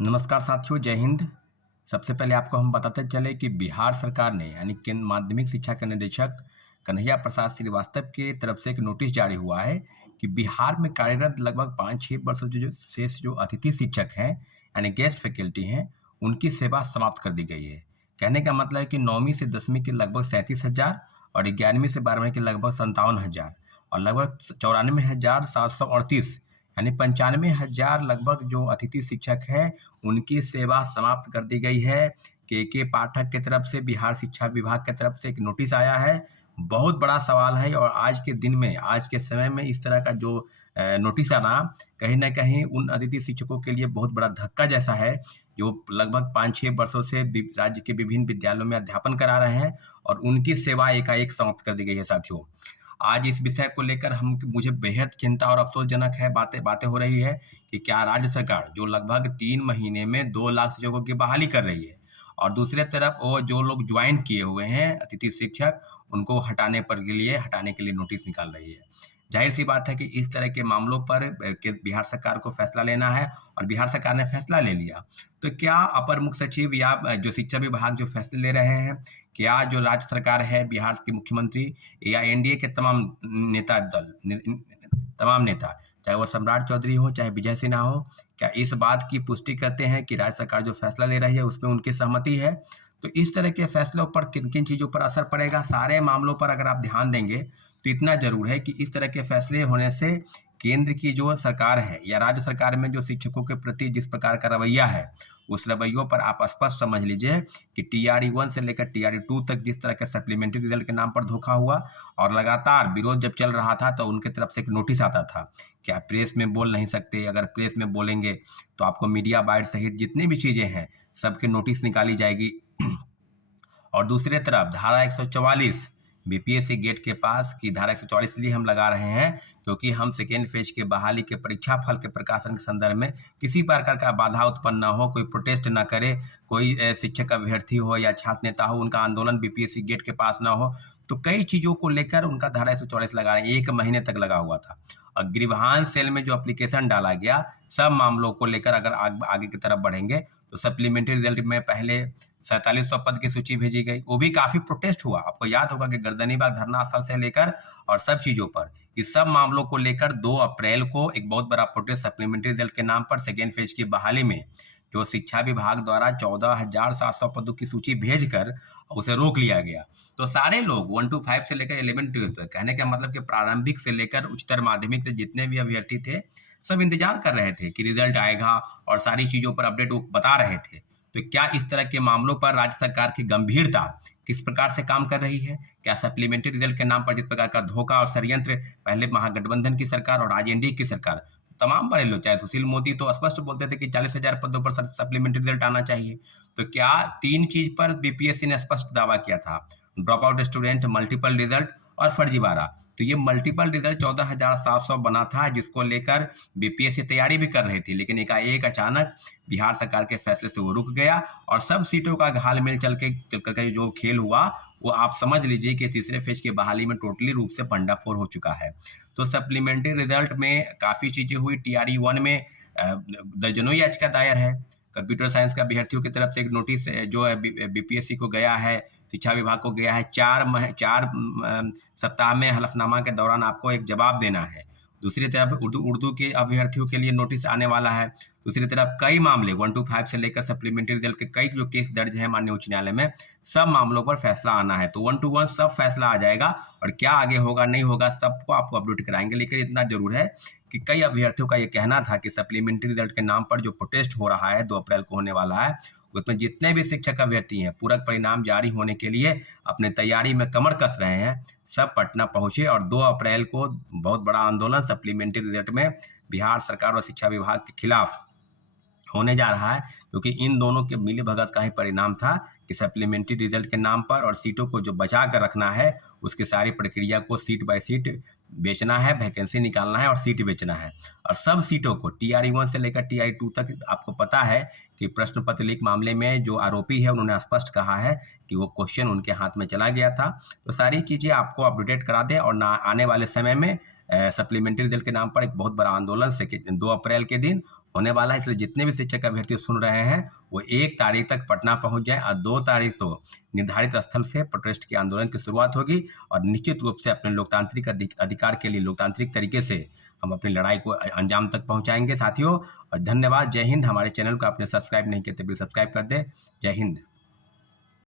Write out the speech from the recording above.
नमस्कार साथियों, जय हिंद। सबसे पहले आपको हम बताते चले कि बिहार सरकार ने यानी केंद्र माध्यमिक शिक्षा के निदेशक कन्हैया प्रसाद श्रीवास्तव की तरफ से एक नोटिस जारी हुआ है कि बिहार में कार्यरत लगभग 5-6 वर्षों जो अतिथि शिक्षक हैं यानी गेस्ट फैकल्टी हैं, उनकी सेवा समाप्त कर दी गई है। कहने का मतलब है कि 9वीं से 10वीं के लगभग 37,000 और 11वीं से 12वीं के लगभग 57,000 और लगभग 94,738 यानी 95,000 लगभग जो अतिथि शिक्षक हैं, उनकी सेवा समाप्त कर दी गई है। के पाठक की तरफ से बिहार शिक्षा विभाग की तरफ से एक नोटिस आया है। बहुत बड़ा सवाल है और आज के दिन में, आज के समय में इस तरह का जो नोटिस आना कहीं न कहीं उन अतिथि शिक्षकों के लिए बहुत बड़ा धक्का जैसा है, जो लगभग 5-6 वर्षों से राज्य के विभिन्न विद्यालयों में अध्यापन करा रहे हैं और उनकी सेवा एकाएक समाप्त कर दी गई है साथियों। आज इस विषय को लेकर मुझे बेहद चिंता और अफसोसजनक है, बातें बातें हो रही है कि क्या राज्य सरकार जो लगभग 3 महीने में 2 लाख शिक्षकों की बहाली कर रही है और दूसरे तरफ वो जो लोग ज्वाइन किए हुए हैं अतिथि शिक्षक, उनको हटाने के लिए नोटिस निकाल रही है। जाहिर सी बात है कि इस तरह के मामलों पर के बिहार सरकार को फैसला लेना है और बिहार सरकार ने फैसला ले लिया। तो क्या अपर मुख्य सचिव या जो शिक्षा विभाग जो फैसले ले रहे हैं, क्या जो राज्य सरकार है, बिहार के मुख्यमंत्री या एनडीए के तमाम नेता दल तमाम नेता, चाहे वो सम्राट चौधरी हो, चाहे विजय सिन्हा हो, क्या इस बात की पुष्टि करते हैं कि राज्य सरकार जो फैसला ले रही है उसमें उनकी सहमति है? तो इस तरह के फैसलों पर किन-किन चीज़ों पर असर पड़ेगा, सारे मामलों पर अगर आप ध्यान देंगे, तो इतना ज़रूर है कि इस तरह के फैसले होने से केंद्र की जो सरकार है या राज्य सरकार में जो शिक्षकों के प्रति जिस प्रकार का रवैया है, उस रवैयों पर आप स्पष्ट समझ लीजिए कि टीआरई 1 से लेकर टीआरई 2 तक जिस तरह के सप्लीमेंट्री रिजल्ट के नाम पर धोखा हुआ और लगातार विरोध जब चल रहा था, तो उनकी तरफ से एक नोटिस आता था कि आप प्रेस में बोल नहीं सकते, अगर प्रेस में बोलेंगे तो आपको मीडिया बाइट सहित जितनी भी चीज़ें हैं, सबकी नोटिस निकाली जाएगी। और दूसरी तरफ धारा 144 बीपीएससी गेट के पास की धारा 144 इसलिए हम लगा रहे हैं क्योंकि हम सेकेंड फेज के बहाली के परीक्षा फल के प्रकाशन के संदर्भ में किसी प्रकार का बाधा उत्पन्न ना हो, कोई प्रोटेस्ट ना करे, कोई शिक्षक अभ्यर्थी हो या छात्र नेता हो, उनका आंदोलन बीपीएससी गेट के पास ना हो। तो कई चीज़ों को लेकर उनका धारा 144 लगा रहे हैं, 1 महीने तक लगा हुआ था। और गिरवान सेल में जो एप्लीकेशन डाला गया, सब मामलों को लेकर अगर आगे की तरफ बढ़ेंगे तो सप्लीमेंट्री रिजल्ट में पहले 4700 पद की सूची भेजी गई, वो भी काफी प्रोटेस्ट हुआ। आपको याद होगा कि गर्दनीबाग धरना स्थल से लेकर और सब चीजों पर, इस सब मामलों को लेकर 2 अप्रैल को एक बहुत बड़ा प्रोटेस्ट सप्लीमेंट्री रिजल्ट के नाम पर सेकेंड फेज की बहाली में जो शिक्षा विभाग द्वारा 14,700 पदों की सूची भेजकर उसे रोक लिया गया। तो सारे लोग 1 to 5 से लेकर 11 to 12, कहने का मतलब कि प्रारंभिक से लेकर उच्चतर माध्यमिक के जितने भी अभ्यर्थी थे, सब इंतजार कर रहे थे कि रिजल्ट आएगा और सारी चीजों पर अपडेट वो बता रहे थे। तो क्या इस तरह के मामलों पर राज्य सरकार की गंभीरता किस प्रकार से काम कर रही है? क्या सप्लीमेंट्री रिजल्ट के नाम पर जिस प्रकार का धोखा और षड्यंत्र पहले महागठबंधन की सरकार और आज एनडीए की सरकार, तमाम बड़े लोग, चाहे सुशील मोदी तो स्पष्ट बोलते थे कि 40,000 पदों पर सप्लीमेंट्री रिजल्ट आना चाहिए। तो क्या 3 चीज पर बीपीएससी ने स्पष्ट दावा किया था, drop out student, multiple result और फर्जीवाड़ा। तो ये मल्टीपल रिजल्ट 14,700 बना था, जिसको लेकर बीपीएससी तैयारी भी कर रही थी, लेकिन एकाएक अचानक बिहार सरकार के फैसले से वो रुक गया और सब सीटों का घालमेल चल के जो खेल हुआ, वो आप समझ लीजिए कि तीसरे फेज की बहाली में टोटली रूप से भंडाफोड़ हो चुका है। तो सप्लीमेंट्री रिजल्ट में काफ़ी चीज़ें हुई। टीआरई 1 में दर्जनों याचिका दायर है। कंप्यूटर साइंस के अभ्यर्थियों की तरफ से एक नोटिस जो है बीपीएससी को गया है, शिक्षा विभाग को गया है। 4 सप्ताह में हलफनामा के दौरान आपको एक जवाब देना है। दूसरी तरफ उर्दू के अभ्यर्थियों के लिए नोटिस आने वाला है। दूसरी तरफ कई मामले 1 to 5 से लेकर सप्लीमेंट्री रिजल्ट के कई जो केस दर्ज हैं माननीय उच्च न्यायालय में, सब मामलों पर फैसला आना है। तो 1 to 1 सब फैसला आ जाएगा और क्या आगे होगा नहीं होगा सबको आपको अपडेट कराएंगे। लेकिन इतना जरूर है कि कई अभ्यर्थियों का ये कहना था कि सप्लीमेंट्री रिजल्ट के नाम पर जो प्रोटेस्ट हो रहा है 2 अप्रैल को होने वाला है, उसमें जितने भी शिक्षक अभ्यर्थी हैं पूरक परिणाम जारी होने के लिए अपने तैयारी में कमर कस रहे हैं, सब पटना पहुंचे और 2 अप्रैल को बहुत बड़ा आंदोलन सप्लीमेंट्री रिजल्ट में बिहार सरकार और शिक्षा विभाग के खिलाफ होने जा रहा है, क्योंकि इन दोनों के मिलीभगत का ही परिणाम था कि सप्लीमेंट्री रिजल्ट के नाम पर और सीटों को जो बचा कर रखना है, उसकी सारी प्रक्रिया को सीट बाय सीट बेचना है, वैकेंसी निकालना है और सीट बेचना है। और सब सीटों को टीआरई 1 से लेकर टीआरई 2 तक आपको पता है कि प्रश्न पत्र लीक मामले में जो आरोपी है उन्होंने स्पष्ट कहा है कि वो क्वेश्चन उनके हाथ में चला गया था। तो सारी चीज़ें आपको अपडेट करा दें और आने वाले समय में सप्लीमेंट्री रिजल्ट के नाम पर एक बहुत बड़ा आंदोलन 2 अप्रैल के दिन होने वाला है, इसलिए जितने भी शिक्षक अभ्यर्थी सुन रहे हैं वो 1 तारीख तक पटना पहुंच जाएं और 2 तारीख तो निर्धारित स्थल से प्रोटेस्ट के आंदोलन की शुरुआत होगी और निश्चित रूप से अपने लोकतांत्रिक अधिकार के लिए लोकतांत्रिक तरीके से हम अपनी लड़ाई को अंजाम तक पहुंचाएंगे साथियों। और धन्यवाद। जय हिंद। हमारे चैनल को आपने सब्सक्राइब नहीं किया तो प्लीज सब्सक्राइब कर दें। जय हिंद।